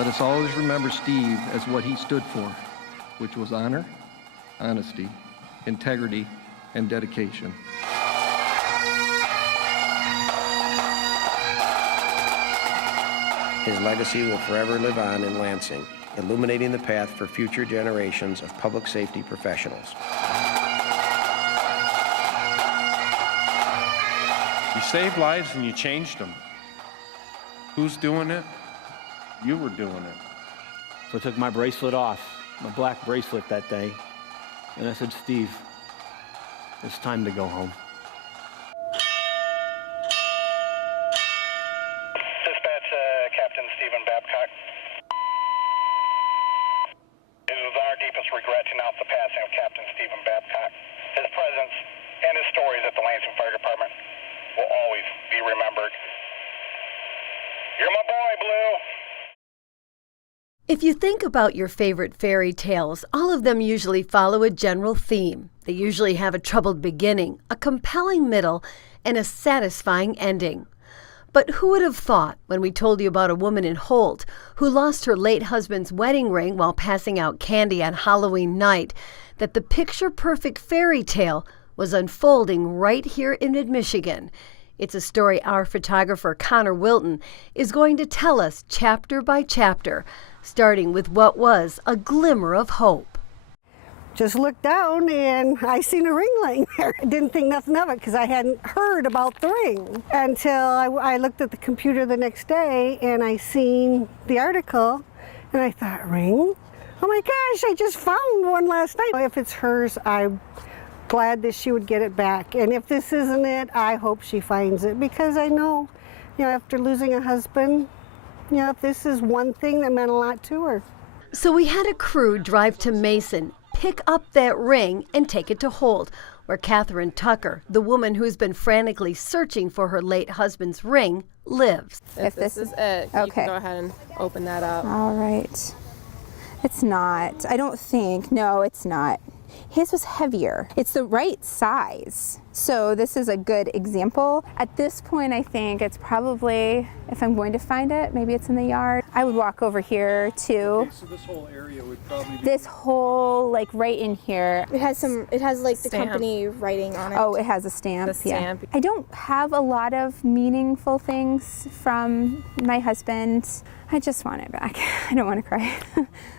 Let us always remember Steve as what he stood for, which was honor, honesty, integrity, and dedication. His legacy will forever live on in Lansing, illuminating the path for future generations of public safety professionals. You saved lives and you changed them. Who's doing it? You were doing it. So I took my bracelet off, my black bracelet that day, and I said, Steve, it's time to go home. Dispatch, Captain Stephen Babcock. It is our deepest regret to announce the passing of Captain Stephen Babcock. His presence and his stories at the Lansing Fire Department will always be remembered. You're my boy, Blue. If you think about your favorite fairy tales, all of them usually follow a general theme. They usually have a troubled beginning, a compelling middle, and a satisfying ending. But who would have thought, when we told you about a woman in Holt who lost her late husband's wedding ring while passing out candy on Halloween night, that the picture-perfect fairy tale was unfolding right here in mid-Michigan? It's a story our photographer, Connor Wilton, is going to tell us chapter by chapter, starting with what was a glimmer of hope. Just looked down and I seen a ring laying there. I didn't think nothing of it because I hadn't heard about the ring until I looked at the computer the next day and I seen the article and I thought, ring? Oh my gosh, I just found one last night. If it's hers, I'm glad that she would get it back. And if this isn't it, I hope she finds it because I know, after losing a husband, if this is one thing that meant a lot to her. So we had a crew drive to Mason, pick up that ring, and take it to Holt, where Catherine Tucker, the woman who's been frantically searching for her late husband's ring, lives. If this is it, you can go ahead and open that up. All right. It's not. I don't think. No, it's not. His was heavier. It's the right size. So this is a good example. At this point, I think it's probably, if I'm going to find it, maybe it's in the yard. I would walk over here too. Okay, so this whole area would probably be... This whole, like right in here. It has like the company writing on it. Oh, it has a stamp, yeah. I don't have a lot of meaningful things from my husband. I just want it back. I don't want to cry,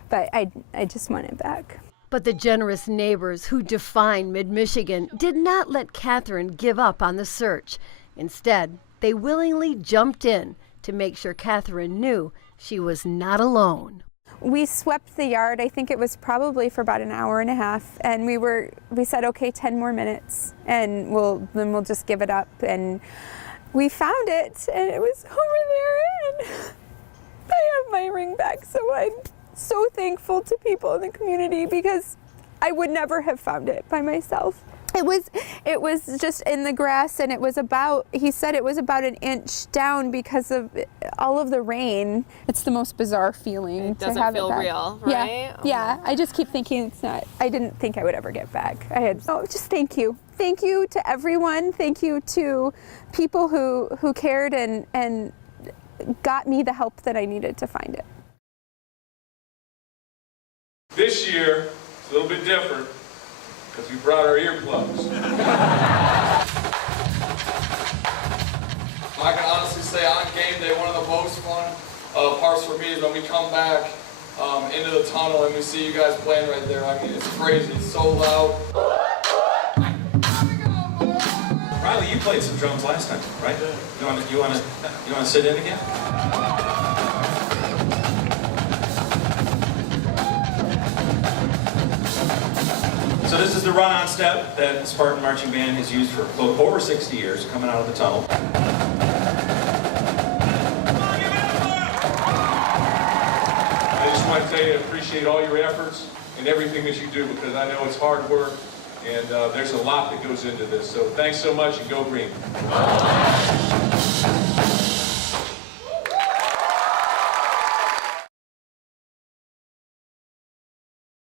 but I just want it back. But the generous neighbors who define mid-Michigan did not let Catherine give up on the search. Instead, they willingly jumped in to make sure Catherine knew she was not alone. We swept the yard. I think it was probably for about an hour and a half, and we said, okay, 10 more minutes, and then we'll just give it up. And we found it, and it was over there, and I have my ring back, so I'm so thankful to people in the community because I would never have found it by myself. It was just in the grass, and he said it was about an inch down because of all of the rain. It's the most bizarre feeling to have it back. It doesn't feel real, right? Yeah. I just keep thinking it's not. I didn't think I would ever get back. Just thank you. Thank you to everyone. Thank you to people who cared and got me the help that I needed to find it. This year, it's a little bit different because we brought our earplugs. I can honestly say on game day, one of the most fun parts for me is when we come back into the tunnel and we see you guys playing right there. I mean, it's crazy. It's so loud. Riley, you played some drums last time, right? You want to sit in again? So this is the run-on step that the Spartan Marching Band has used for over 60 years, coming out of the tunnel. I just want to tell you I appreciate all your efforts and everything that you do because I know it's hard work and there's a lot that goes into this. So thanks so much and go green.